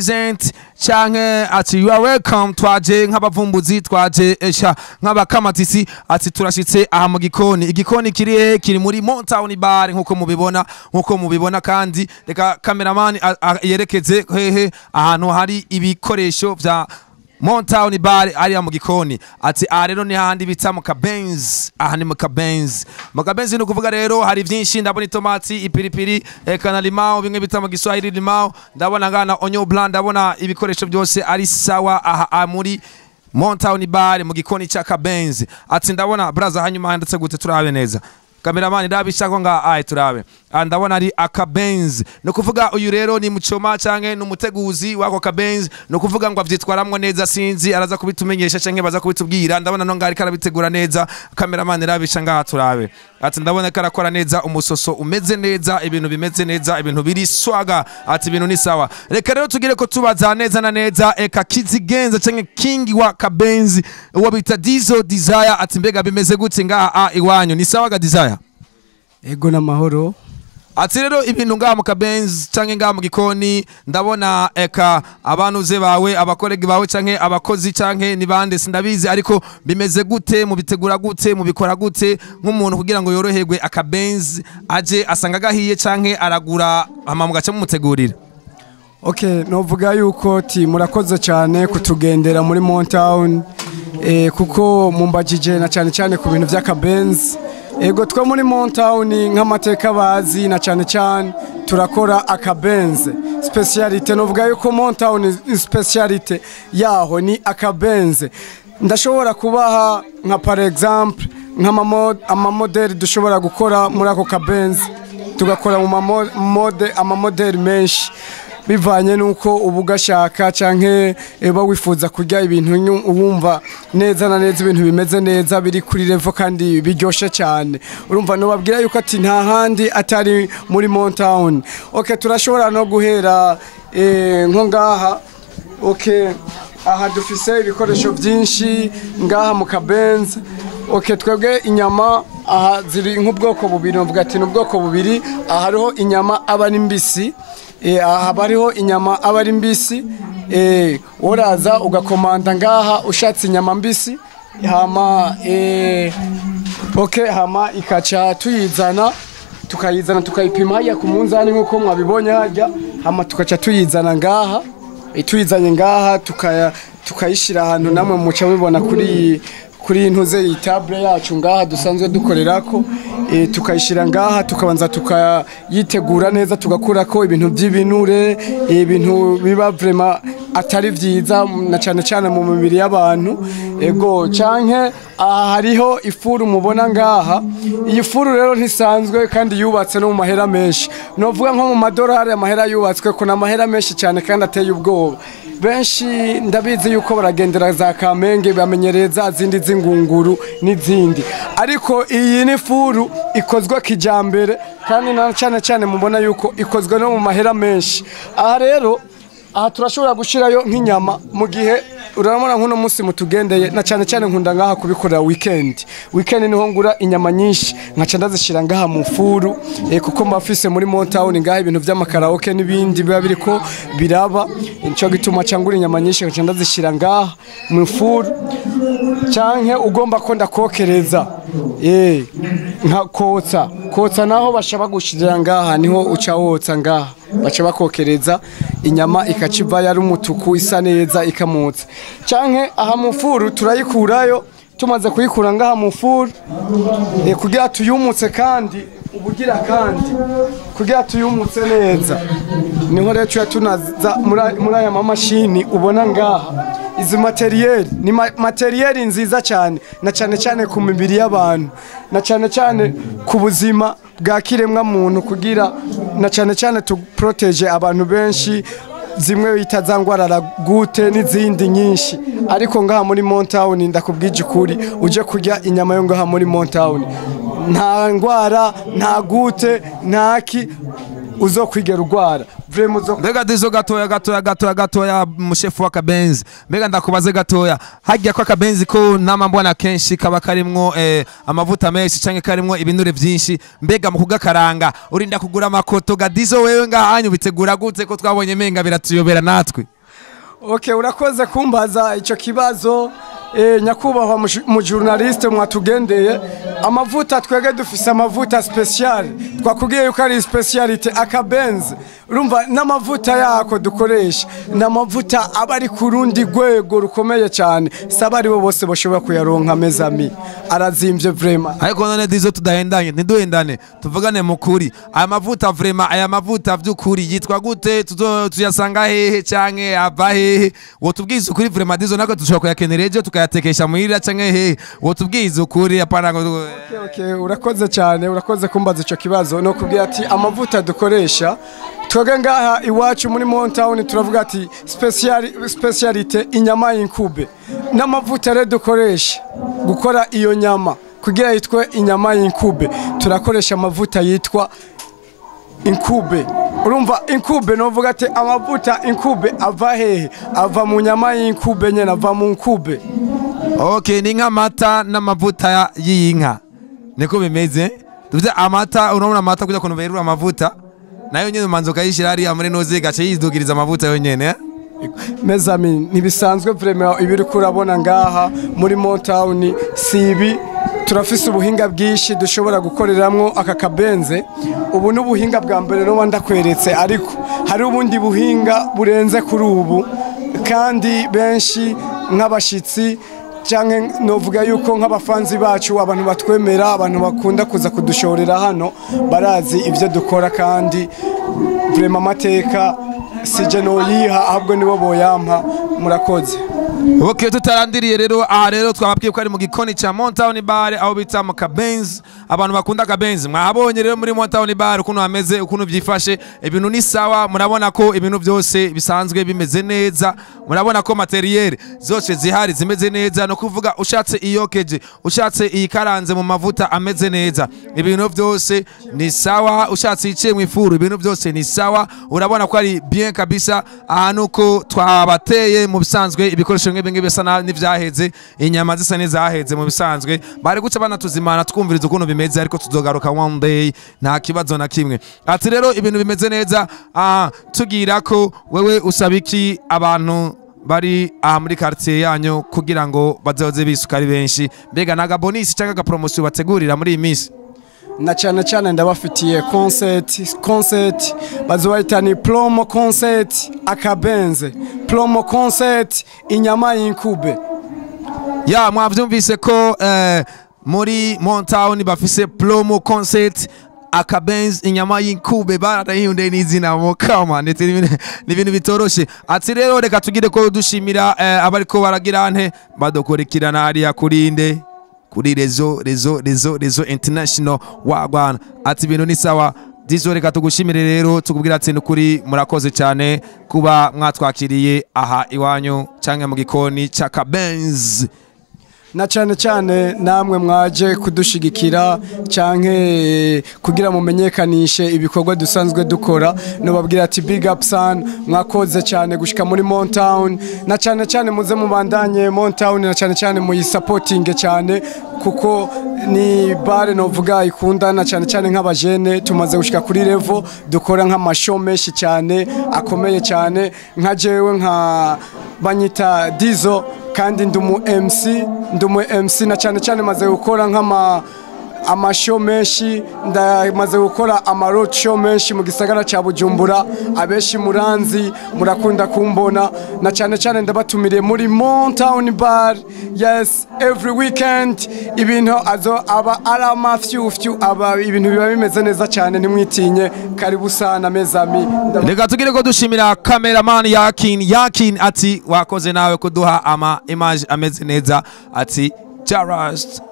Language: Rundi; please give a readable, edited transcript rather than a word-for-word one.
represent canke ati you are welcome twaje nk'abavumbuzi twaje esha nk'abakamatisi ati turashitse aha mu gikoni igikoni kiri muri Montoun bar nkuko mubibona kandi reka cameraman yerekeze hehe ahantu hari ibikoresho vya Montoun bar ari mu gikoni ati rero ni handi bita mu Akabenzi aha ni mu Akabenzi no kuvuga rero hari byinshi ndabona itomati ipiripiri kana limao bimwe bita mu Giswahili limao ndabona ngana onyo blanc ndabona ibikoresho byose ari sawa aha muri Montoun bar mu gikoni cya Akabenzi ati ndabona braza hanyuma handitse gute turabe neza Cameraman ndabishaka nga turabe ndabona ari Akabenzi no kuvuga uyu rero ni mucoma canke n'umuteguzi wako Akabenzi no kuvuga ngo avyitwaramwe neza sinzi araza kubitumenyesha canke baza kubitubwira ndabona no ngari karabitegura neza Cameraman ndabisha nga turabe ati ndabona karakora neza umusoso umeze neza ibintu bimeze neza ibintu biri swaga ati ibintu ni sawa reka rero tugire ko tubaza neza na neza eka kizigenza canke king wa Akabenzi uwo bita Dizo Desire ati mbega bimeze gute nga iwanyu ni sawa ga Desire ego na mahoro ati rero ibintu ngaha mu Akabenzi canke ngaha mu gikoni ndabona eka abanuze bawe abakolegi bawe canke abakozi canke ni bande sindabizi ariko bimeze gute mu bitegura gute mu bikora gute nk'umuntu kugira ngo yoroherwe Akabenzi aje asanga gahiye canke aragura amamu gace mu mutegurira Okay novuga yuko ti murakoze cyane kutugendera muri Montoun kuko mumbajije na cyane ku bintu vy'Akabenzi ego twe muri Montoun nk'amateka bazi na cyane turakora Akabenzi speciality novuga yuko Montoun speciality yaho ni Akabenzi ndashobora kubaha nka par exemple nk'amamodeli dushobora gukora muri ako Akabenzi tugakora mu amamodeli menshi bivanye nuko ubugashaka canke eba wifuza kurya ibintu wumva neza na neza ibintu bimeze neza biri kuri level kandi biryoshe cyane urumva no babwira yuko ati nta handi atari muri Montoun okay turashobora no guhera nko ngaha okay aha dufise ibikoresho byinshi ngaha mu Akabenzi okay twebwe inyama aha ziri nk'ubwoko bubiri mvuga ati n'ubwoko bubiri aha hariho inyama aba nimbisi haba hariho inyama aba ari mbisi uraza ugakomanda ngaha ushatse inyama mbisi hama okay hama ikaca tuyizana tukayipima hajya ku munzani nk'uko mwabibonye hajya hama tukaca tuyizana ngaha tuyizanye ngaha tukayishira ahantu namwe muca mubibona kuri intuze itable yacu ngaha dusanzwe dukorerako tukayishira ngaha tukabanza tukayitegura neza tugakurako ibintu by'ibinure ibintu biba vraiment atari vyiza na cyane mu mibiri y'abantu ego canke hariho ifuru mubona ngaha iyi furu rero ntisanzwe kandi yubatse no mu mahera menshi novuga nko mu madolari amahera yubatswe ko na mahera menshi cyane kandi ateye ubwoba benshi ndabizi yuko baragendera za Kamenge bamenyereza zindi zingunguru n'izindi ariko iyi ni furu ikozwe kijambere kandi na cyane mubona yuko ikozwe no mu mahera menshi aha rero aha turashobora gushirayo nk'inyama mu gihe urabona nkuno munsi mutugendeye na cyane nkunda ngaha kubikorera weekend niho ngura inyama nyinshi nkaca ndazishira ngaha mu furu kuko mbafise muri Montoun ngaha ibintu by'amakaraoke n'ibindi biba biriko biraba nico gituma cyangura inyama nyinshi nkaca ndazishira ngaha mu furu canke ugomba ko ndakokereza nka kotsa naho bashaba gushirira ngaha niho uca wotsa ngaha baca bakokereza inyama ikaciva yari umutuku isa neza ikamutse canke aha mu furu turayikurayo tumaze kuyikura ngaha mu furu kugira tuyumutse kandi ubugira kandi kugira tuyumutse neza niho rero tunaza muri aya mashini ubona ngaha izi materiel ni materiel nziza cyane na cyane ku mibiri y'abantu na cyane ku buzima bwa kiremwa muntu kugira na cyane tu protege abantu benshi zimwe bitazangwarara gute n'izindi nyinshi ariko ngaha muri Montoun ndakubwije ukuri uje kurya inyama yo ngaha muri Montoun nta ngwara nta gute ntaki uzokwigera urwara mbega dizo gatoya mushefu w'Akabenzi mbega ndakubaze gatoya hajya ko Akabenzi ko nama mbona kenshi kaba karimwo amavuta menshi canke karimwo ibinure vyinshi mbega mu kugakaranga urinda kugura amakoto gadizo wewe ngahanyu bitegura gute ko twabonye menga biratuyobera natwe Okay, urakoze kumbaza ico kibazo nyakubahwa mu journaliste mwatugendeye amavuta twege dufise amavuta special twakubwiye yuko ari speciality Akabenzi urumva n'amavuta yako dukoresha n'amavuta abari ku rundi rwego rukomeye cyane sabari bo bose bashobora kuyaronka mezami arazimvye vraiment ariko none dizo tudahendanye ntiduhendane tuvugane mukuri aya mavuta vraiment aya mavuta vy'ukuri yitwa gute tuyasanga hehe canke ava hehe wotubwiza ukuri vraiment dizo nako dushobora kuyakenereje yatekesha muhira canke he wotubwiza ukuri apana Okay, urakoze cyane urakoze kumbaza ico kibazo no kubwira ati amavuta dukoresha twege ngaha iwacu muri Montoun turavuga ati specialite inyama y'inkube n'amavuta re dukoresha gukora iyo nyama kugira yitwe inyama y'inkube turakoresha amavuta yitwa inkube urumva inkube novuga ati amavuta inkube ava hehe ava mu nyama y'inkube nyene ava mu nkube Okay, ni nk'amata n'amavuta y'inka niko bimeze tuvuze amata urabona amata kuja kuntu berura amavuta nayo nyene manzo kayishira ari amure noze gace yidugiriza amavuta yo nyene mezami ntibisanzwe vraiment ibiri kurabona ngaha muri Montoun sibi turafise ubuhinga bwinshi dushobora gukoreramwo aka Kabenzi ubu n'ubuhinga bwa mbere no ndakweretse ariko hari ubundi buhinga burenze kuri ubu kandi benshi nk'abashitsi canke novuga yuko nk'abafanzi bacu abantu batwemera abantu bakunda kuza kudushorera hano barazi ivyo dukora kandi vraiment amateka sije no yiha ahubwo nibo boyampa murakoze Okay, tutarandiriye rero aha rero twababwiye ko ari mu gikoni ca Montoun bar aho bita mu Akabenzi abantu bakunda Akabenzi mwabonye rero muri Montoun bar ukuntu hameze ukuntu vyifashe ibintu ni sawa murabona ko ibintu byose bisanzwe bimeze neza murabona ko materiel zose zihari zimeze neza no kuvuga ushatse iyokeje ushatse iyikaranze mu mavuta ameze neza ibintu byose ni sawa ushatse iciye mu ifuru ibintu byose ni sawa urabona ko ari bien kabisa ahantu ko twabateye mu bisanzwe ibikoresho nk'ibingi bisa n'ivyaheze inyama zisa n'izaheze mu bisanzwe bari guca banatuzimana twumviriza ukuntu bimeze ariko tuzogaruka one day nta kibazo na kimwe ati rero ibintu bimeze neza tugira ko wewe usaba iki abantu bari aha muri quartier yanyu kugira ngo bazoze bisuka ari benshi mbega naga bonus cyangwa ga promotion bategurira muri iyi minsi na cyane ndabafitiye concert bazobayita ni promo concert Akabenzi promo concert inyama y'inkube ya mwavyumvise ko muri Montoun bafise promo concert Akabenzi inyama y'inkube barahindeye n'izina mo kama ndetse n'ibintu bitoroshe ati rero reka tugire ko dushimira abariko baragira nte badokorekirana hariya kurinde kuri rezo international wagwana ati ibintu ni sawa dizo reka tugushimire rero tukubwira ati n'ukuri murakoze cyane kuba mwatwakiriye aha iwanyu canke mu gikoni ca Akabenzi na cyane namwe mwaje kudushigikira canke kugira mumenyekanishe ibikorwa dusanzwe dukora no babwira ati big up son mwakoze cyane gushika muri Montoun na cyane muze mubandanye Montoun na cyane mu supporting cyane kuko ni bare novuga ikunda na cyane nk'abajene tumaze gushika kuri level dukora nk'amashow menshi cyane akomeye cyane nka jewe nka banyita Dizo kandi ndumu MC na cyane maze gukora nk'ama amashow menshi ndamaze gukora road show menshi mu gisagara ca Bujumbura abeshi muranzi murakunda kumbona na cyane ndabatumiriye muri Montoun bar yes every weekend ibintu aba ara mafyufyu aba ibintu biba bimeze neza cyane nimwitinye karibu sana mezami reka tugire ko dushimira cameraman yakin ati wakoze nawe kuduha ama image ameze neza ati just